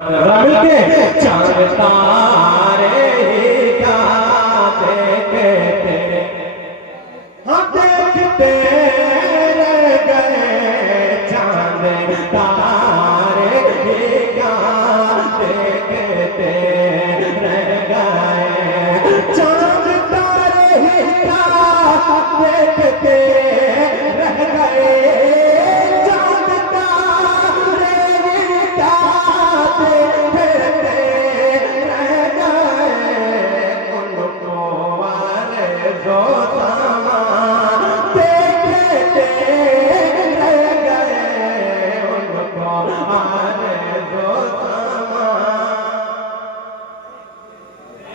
रंग के चांद तारे क्या देखते, हाँ देखते रह गए चांद तारे क्या देखते रह गए चांद तारे क्या देखते रह गए चांद तारे क्या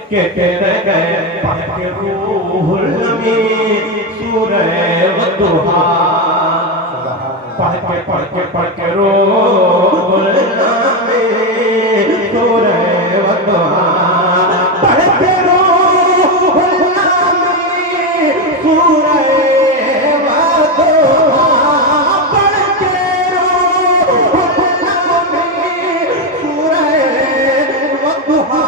कहते रह गए पढ़ के रूहुल अमीन सूरह वद्दुहा, पढ़ के रूहुल अमीन सूरह वद्दुहा, पढ़ के रूहुल अमीन सूरह वद्दुहा, पढ़ के रूहुल अमीन सूरह वद्दुहा,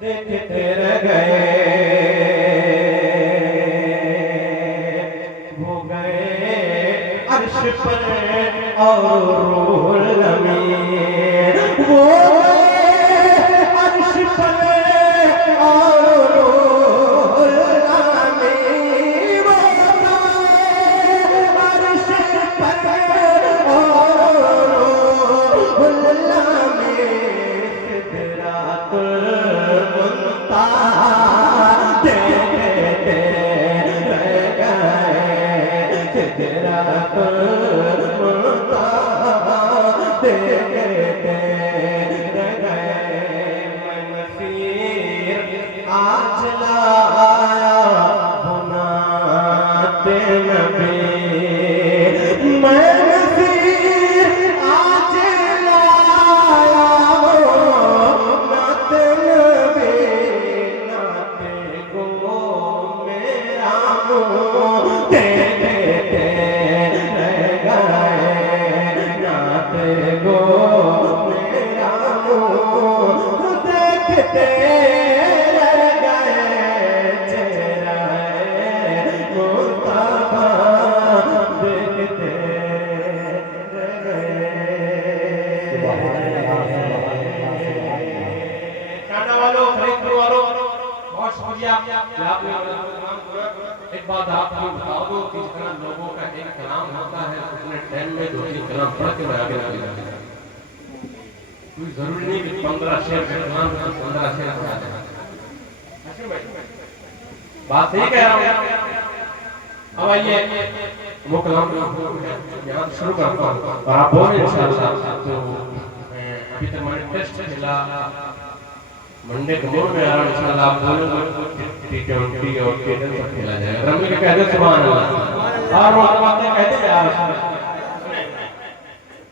देखते रह गए वो गए अर्श पर और रूहुल अमीन वो गए अर्श पर और रूहुल अमीन वो गए अर्श पर और रूहुल अमीन सिदरातुल आज लाया बनाते नबी मैं नसीर आज लाया बनाते नबी नाते को मेरा मुँह देखते रह गए नाते को मेरा मुँह देखते एक बात आपको बता दो कि जितना लोगों का एक कलाम होता है उतने टाइम में 2-3 कलाम पढ़ के मैं आगे लग जाता है। कोई जरूरी नहीं कि 15 शेर कलाम 15 शेर पढ़ा जाए। बात सही कह रहा हूँ। अब आइए वो कलाम यहाँ शुरू करता हूँ और आप बोले इंशाल्लाह। तो अभी तक मैंने टेस्ट खेला मंडे को मूड में आ रहा इंशाल्लाह आप बोलोगे T20 और केतन सब खेला जाएगा। रमली के कहते सुभान अल्लाह और वो बातें कहते यार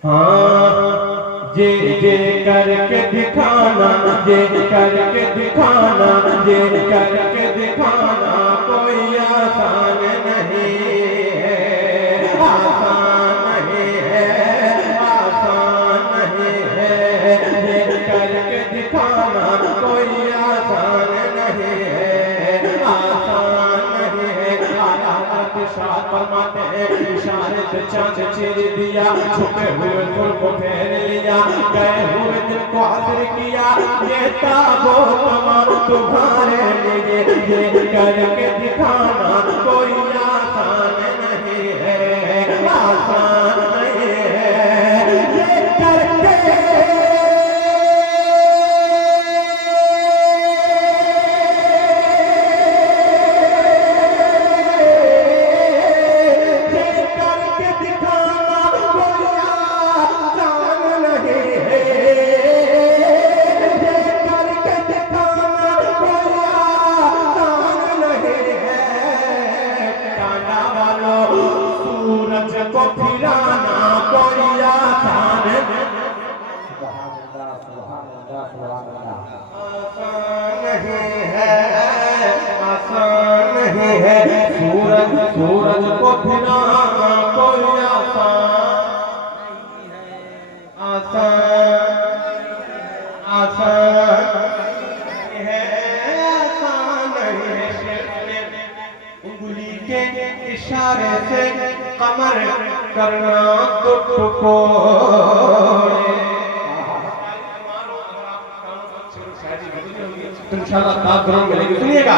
हाँ जे जे करके दिखाना जे करके दिखाना जे करके दिखाना कोई आसान नहीं है आसान नहीं है आसान नहीं है जे करके दिखाना कोई आसान नहीं है आसान नहीं है इशारा फरमाते हैं इशारे से चांद चीर दिया छुपे हुए फूल को फेर लिया गए हुए दिल को हासिल किया ये ताबो तमाम तुम्हारे लिए ये करके दिखाना कोई आसान नहीं है आसान नहीं है ये करके नहीं है, सूरज को भिना कोई इशारे से कमर करना तुझको इंशाल्लाह ताकरों मिलेगी। सुनिएगा,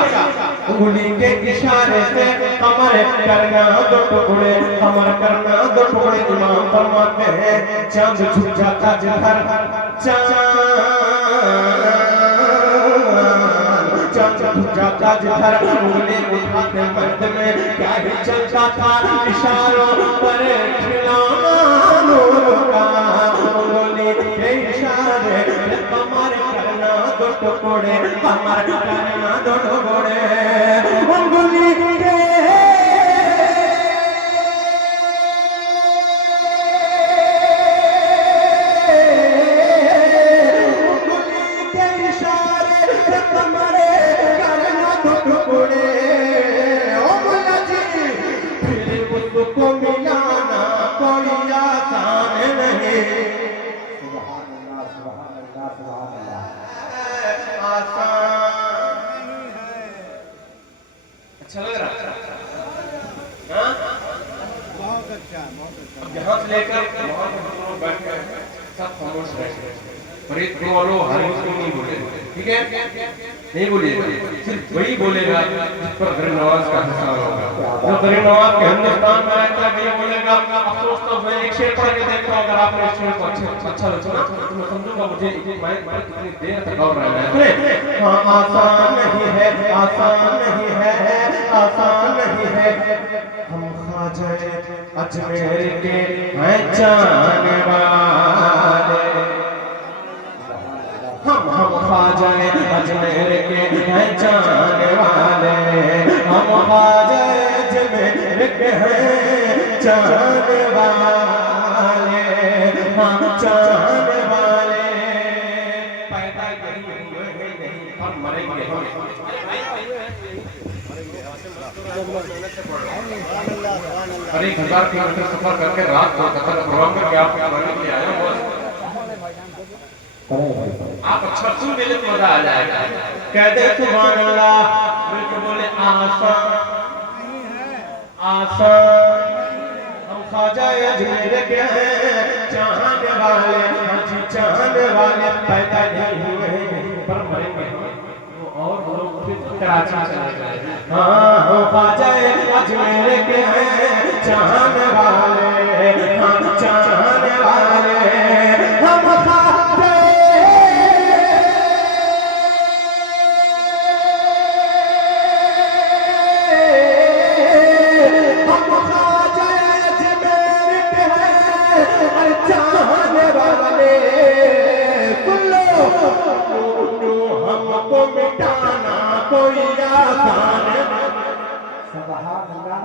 उंगली के इशारे से कमर करना दो टुकड़े, कमर करना दो टुकड़े। इमाम फरमाते हैं चांद झुक जाता जिधर, चांद झुक जाता जिधर, उंगली उठाते मर्द में क्या ही चलता था, इशारों पर खिलौना नूर का। उंगली के इशारे कमर करना दो टुकड़े, कमर करना दो टुकड़े। उंगली के इशारे कमर करना दो टुकड़े। ओ मुल्ला जी फिर उसको मिलाना कोई आसान नहीं। अच्छा लग रहा है? बहुत अच्छा। अब यहाँ से लेकर वहाँ तक हम लोग बैठ कर सब खामोश बैठे, और एक दो वालों हर उसको नहीं बोले, ठीक है? नहीं बोलिएगा, सिर्फ वही बोलेगा जिस पर गरीब नवाज का हिसाब होगा। जो गरीब नवाज के हिंदुस्तान में रहता है ये बोलेगा। अफसोस तो मैं एक शेर पढ़ के देखता हूँ, अगर आपने इस शेर को अच्छा लगा ना तो मैं समझूंगा मुझे मैं कितनी देर तक और रहना है। हाँ, आसान नहीं है, आसान नहीं है, आसान नहीं है। हम ख्वाजा अजमेर के हैं जाने वाले, हम ख्वाजा अजमेर के हैं जाने वाले, हम ख्वाजा अजमेर के हैं जाने वाले, हम जाने वाले। पैदा यही हुए हैं नहीं, हम मरेंगे हम। और 1000 किलोमीटर सफर करके रात को कतर प्रोग्राम करके आपको आने के लिए आया हूँ। आप अच्छा सुन ले तो मजा आ जाएगा। कहते सुभान अल्लाह, बिल्कुल बोले आसान आसान। हम ख्वाजा अजमेर के हैं चाहने वाले, जी चाहने वाले। पैदा नहीं हुए हैं पर मरेंगे वो, और लोग फिर कराची चले गए। हाँ, हम ख्वाजा अजमेर के हैं चाहने वाले, हम चाहने वाले, हम हमको मिटाना कोई आसान नहीं।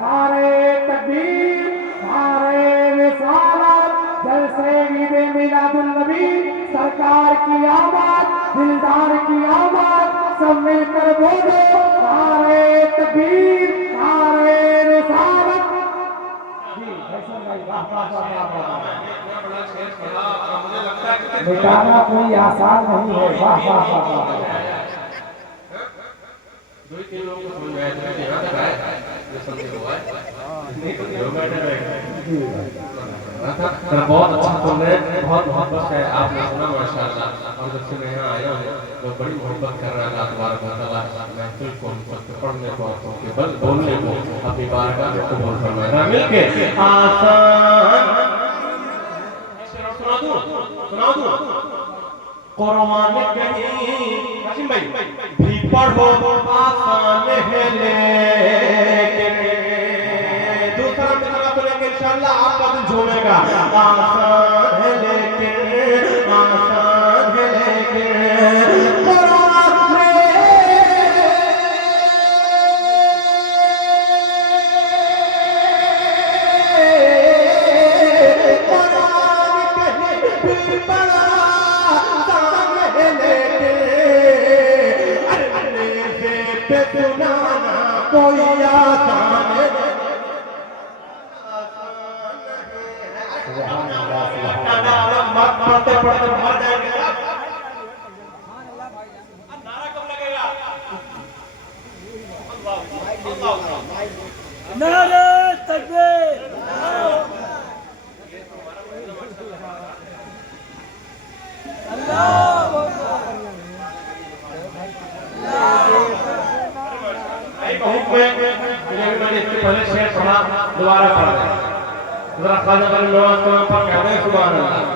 नारे तकबीर, नारे रिसालत, जलसे ईद मिलादुल नबी, सरकार की आमद, दिलदार की आमद, सब मिलकर बोलो नारे तकबीर, नारे रिसालत। जी फैसल भाई, वाह वाह वाह वाह। मिटाना कोई आसान नहीं है। वाह वाह वाह वाह। दो तीन लोग को समझ आया तो यहाँ तक आए जो समझे हुआ है नहीं तो जो बैठे रहेगा। बहुत अच्छा तुमने बहुत मोहब्बत है आपने सुना माशाअल्लाह। और जब से मैं यहाँ आया हूँ तो बड़ी मोहब्बत कर रहा था तुम्हारा ताला महफिल को पढ़ने को आपके बस बोलने को अपनी बारगाह में कबूल फरमाए मिलके आसान। सुना दूं कुरान कहीं हाशिम भाई भी पढ़ो आसान है लेकिन दूसरा मिसरा बोलेंगे इंशाअल्लाह आपका दिल झूमेगा। आसान है लेकिन, आसान है लेकिन कुरान कहीं भी पढ़ो कोई आसान पढ़ते पढ़ते मर जाएंगे। नारा कब लगेगा? नारे तकबीर। मैंने इसके पहले शेर पढ़ा, दोबारा पढ़ रहे जरा खाने वाले लोग पर कह रहे हैं सुभान अल्लाह।